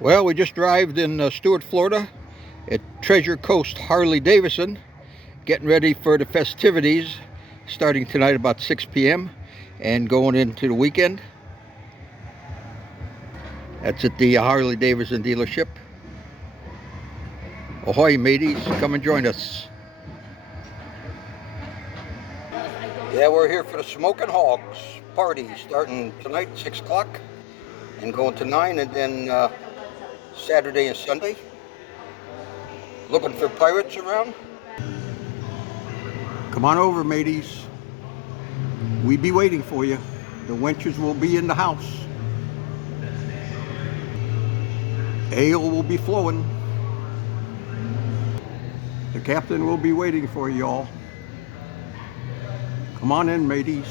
Well, we just arrived in Stuart, Florida at Treasure Coast Harley Davidson, getting ready for the festivities starting tonight about 6 p.m. and going into the weekend. That's at the Harley Davidson dealership. Ahoy, mateys, come and join us. Yeah, we're here for the Smoking Hogs party starting tonight, 6 o'clock, and going to 9, and then Saturday and Sunday. Looking for pirates around? Come on over, mateys. We be waiting for you. The wenches will be in the house. Ale will be flowing. The captain will be waiting for y'all. Come on in, mateys.